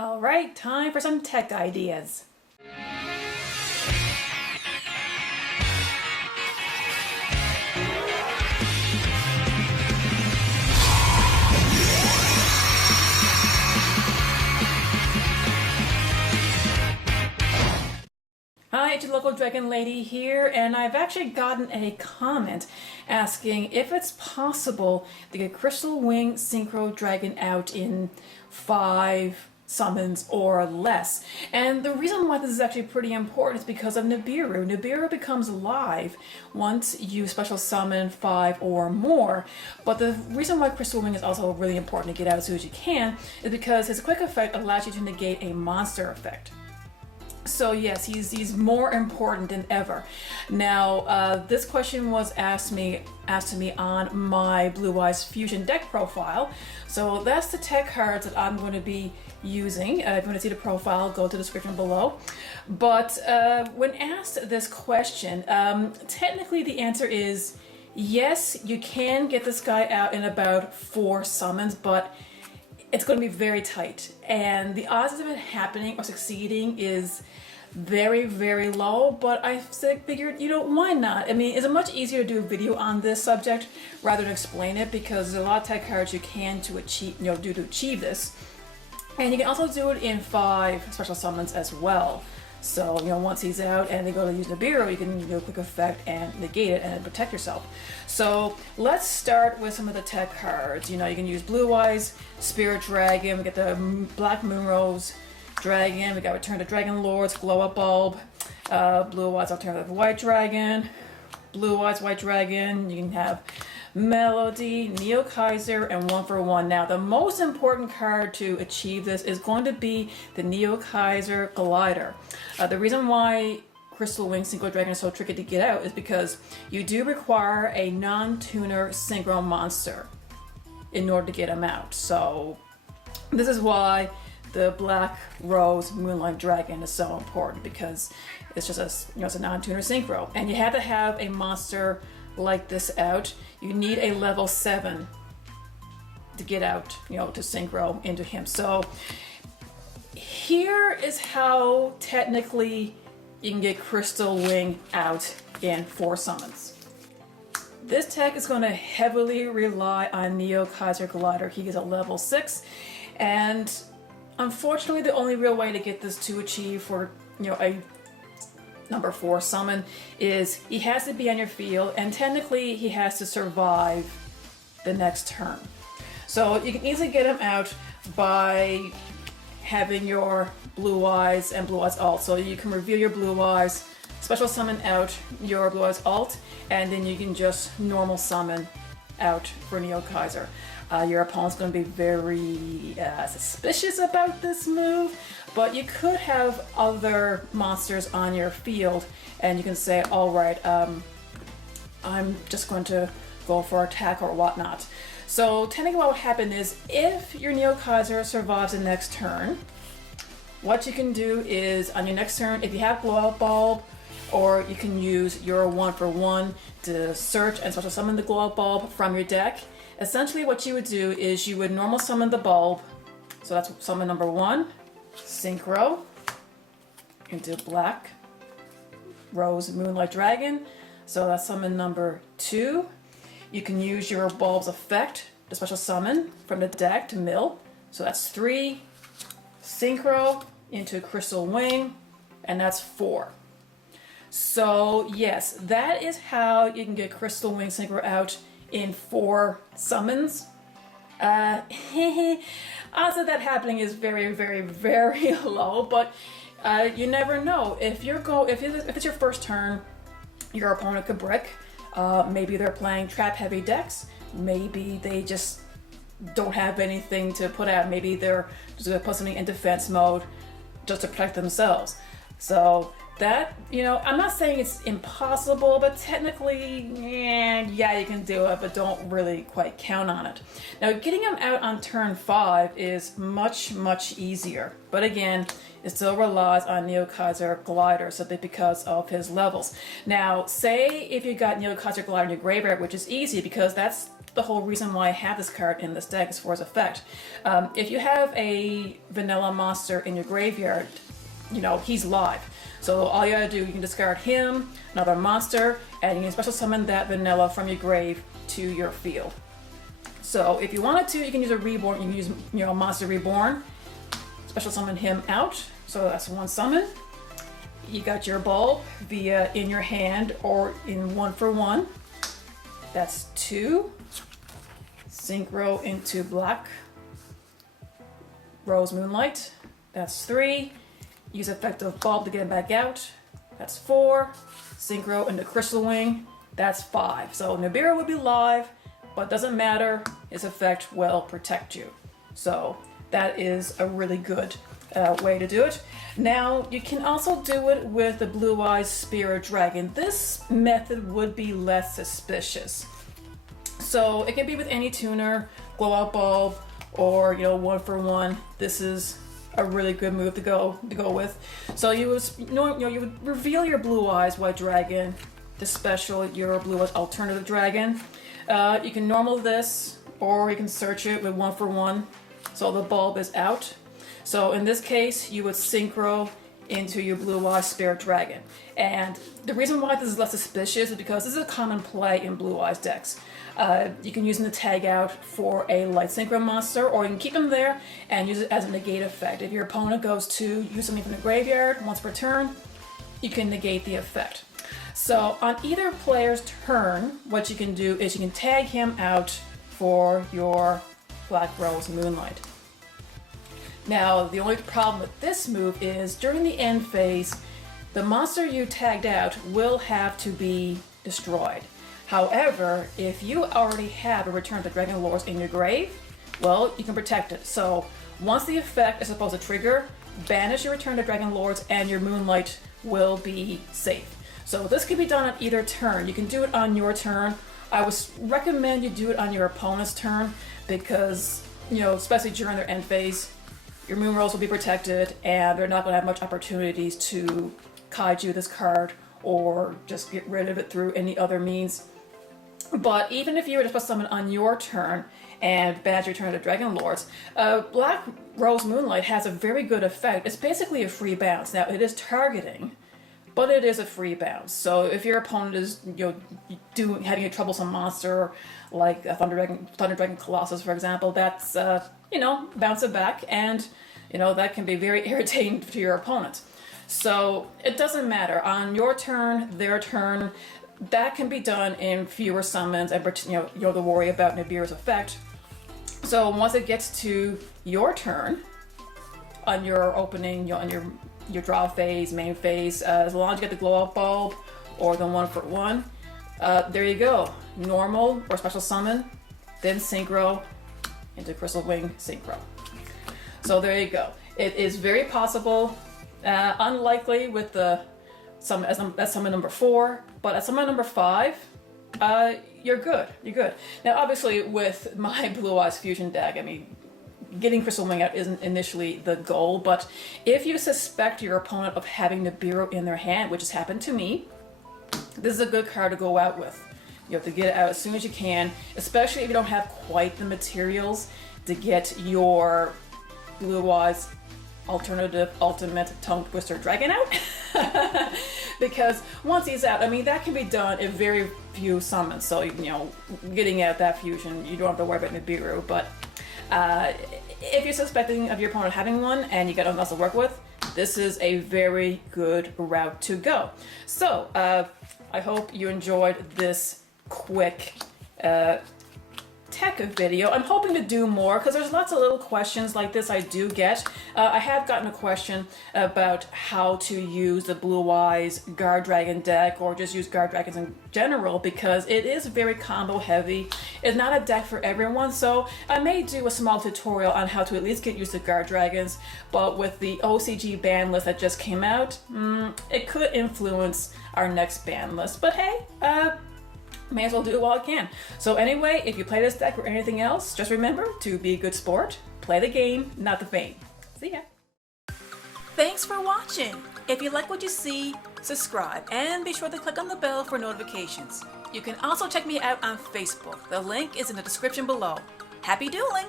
All right, time for some tech ideas. Hi, it's your local dragon lady here, and I've actually gotten a comment asking if it's possible to get Crystal Wing Synchro Dragon out in 5 summons or less. And the reason why this is actually pretty important is because of Nibiru. Nibiru becomes live once you special summon 5 or more. But the reason why Crystal Wing is also really important to get out as soon as you can is because his quick effect allows you to negate a monster effect. So yes, he's more important than ever. Now, this question was asked to me on my Blue Eyes Fusion deck profile. So that's the tech cards that I'm going to be using. If you want to see the profile, go to the description below. But when asked this question, technically the answer is yes, you can get this guy out in about 4 summons, but it's going to be very tight, and the odds of it happening or succeeding is very, very low. But I figured, why not? I mean, it's much easier to do a video on this subject rather than explain it, because there's a lot of tech cards you can to achieve, do to achieve this, and you can also do it in 5 special summons as well. So, once he's out and they go to use Nibiru, you can do a quick effect and negate it and protect yourself. So let's start with some of the tech cards. You can use Blue Eyes, Spirit Dragon, we get the Black Moonrose Dragon, we got Return to Dragon Lords, Glow Up Bulb, Blue Eyes Alternative White Dragon, Blue Eyes White Dragon, you can have Melody, Neo Kaiser, and 1-for-1. Now, the most important card to achieve this is going to be the Neo Kaiser Glider. The reason why Crystal Wing Synchro Dragon is so tricky to get out is because you do require a non-tuner synchro monster in order to get him out. So this is why the Black Rose Moonlight Dragon is so important, because it's just it's a non-tuner synchro, and you have to have a monster like this out. You need a level 7 to get out, to synchro into him. So here is how technically you can get Crystal Wing out in 4 summons. This tech is going to heavily rely on Neo Kaiser Glider. He is a level 6, and unfortunately the only real way to get this to achieve for a number 4 summon is he has to be on your field, and technically he has to survive the next turn. So you can easily get him out by having your Blue Eyes and Blue Eyes alt. So you can reveal your Blue Eyes, special summon out your Blue Eyes alt, and then you can just normal summon out for Neo Kaiser. Your opponent's going to be very suspicious about this move, but you could have other monsters on your field, and you can say, all right, I'm just going to go for attack or whatnot. So technically what would happen is, if your Neo Kaiser survives the next turn, what you can do is, on your next turn, if you have Glow Up Bulb, or you can use your 1-for-1 to search and special summon the Glow Up Bulb from your deck. Essentially what you would do is you would normal summon the bulb, so that's summon number 1, synchro into Black Rose Moonlight Dragon, so that's summon number 2. You can use your bulb's effect to special summon from the deck to mill, so that's 3, synchro into Crystal Wing, and that's 4. So yes, that is how you can get Crystal Wing Synchro out in 4 summons. Odds of that happening is very, very, very low, but you never know. If it's your first turn, your opponent could brick. Maybe they're playing trap heavy decks. Maybe they just don't have anything to put out. Maybe they're just gonna put something in defense mode just to protect themselves. So that, I'm not saying it's impossible, but technically, yeah, you can do it, but don't really quite count on it. Now, getting him out on turn 5 is much, much easier. But again, it still relies on Neo Kaiser Glider, simply because of his levels. Now, say if you got Neo Kaiser Glider in your graveyard, which is easy because that's the whole reason why I have this card in this deck is for its effect. If you have a vanilla monster in your graveyard, you know, he's live. So all you gotta do, you can discard him, another monster, and you can special summon that vanilla from your grave to your field. So if you wanted to, you can use a reborn, you can use, you know, monster reborn, special summon him out. So that's one summon. You got your bulb via in your hand or in 1-for-1. That's 2. Synchro into Black Rose Moonlight. That's 3. Use effect of bulb to get it back out. That's 4. Synchro into Crystal Wing. That's 5. So Nibiru would be live, but doesn't matter. Its effect will protect you. So that is a really good way to do it. Now you can also do it with the Blue Eyes Spirit Dragon. This method would be less suspicious. So it can be with any tuner, glow out bulb, or, you know, 1-for-1. This is a really good move to go with. So you would reveal your Blue Eyes White Dragon to special your Blue Eyes Alternative Dragon. You can normal this, or you can search it with 1-for-1. So the bulb is out. So in this case, you would synchro into your Blue Eyes Spirit Dragon. And the reason why this is less suspicious is because this is a common play in Blue Eyes decks. You can use them to tag out for a light synchro monster, or you can keep them there and use it as a negate effect. If your opponent goes to use something from the graveyard once per turn, you can negate the effect. So on either player's turn, what you can do is you can tag him out for your Black Rose Moonlight. Now, the only problem with this move is during the end phase, the monster you tagged out will have to be destroyed. However, if you already have a Return of the Dragon Lords in your grave, well, you can protect it. So once the effect is supposed to trigger, banish your Return of the Dragon Lords and your Moonlight will be safe. So this can be done on either turn. You can do it on your turn. I would recommend you do it on your opponent's turn because, you know, especially during their end phase, your Moon Rolls will be protected and they're not going to have much opportunities to kaiju this card or just get rid of it through any other means. But even if you were to put summon on your turn and banish your Return of the Dragon Lords, Black Rose Moonlight has a very good effect. It's basically a free bounce. Now, it is targeting, but it is a free bounce. So if your opponent is, you know, having a troublesome monster like a Thunder Dragon Colossus, for example, that's, you know, bounce it back, and, you know, that can be very irritating to your opponent. So it doesn't matter. On your turn, their turn, that can be done in fewer summons, and you don't have to worry about Nibiru's effect. So once it gets to your turn, on your opening, you know, on your draw phase, main phase, as long as you get the glow up bulb or the 1-for-1, there you go. Normal or special summon, then synchro into Crystal Wing synchro. So there you go. It is very possible, unlikely with the that's summon number 4, but at summon number 5, you're good. You're good. Now, obviously, with my Blue Eyes Fusion deck, I mean, getting Crystal Wing out isn't initially the goal, but if you suspect your opponent of having Nibiru in their hand, which has happened to me, this is a good card to go out with. You have to get it out as soon as you can, especially if you don't have quite the materials to get your Blue Eyes Alternative Ultimate Tongue Twister Dragon out. Because once he's out, I mean, that can be done in very few summons. So, you know, getting out that fusion, you don't have to worry about Nibiru. But if you're suspecting of your opponent having one and you got nothing else to work with, this is a very good route to go. So, I hope you enjoyed this quick tech video. I'm hoping to do more because there's lots of little questions like this I do get. I have gotten a question about how to use the Blue Eyes Guard Dragon deck, or just use Guard Dragons in general, because it is very combo heavy. It's not a deck for everyone, so I may do a small tutorial on how to at least get used to Guard Dragons, but with the OCG ban list that just came out, it could influence our next ban list. But hey, may as well do it while I can. So anyway, if you play this deck or anything else, just remember to be a good sport, play the game, not the fame. See ya. Thanks for watching. If you like what you see, subscribe and be sure to click on the bell for notifications. You can also check me out on Facebook. The link is in the description below. Happy dueling!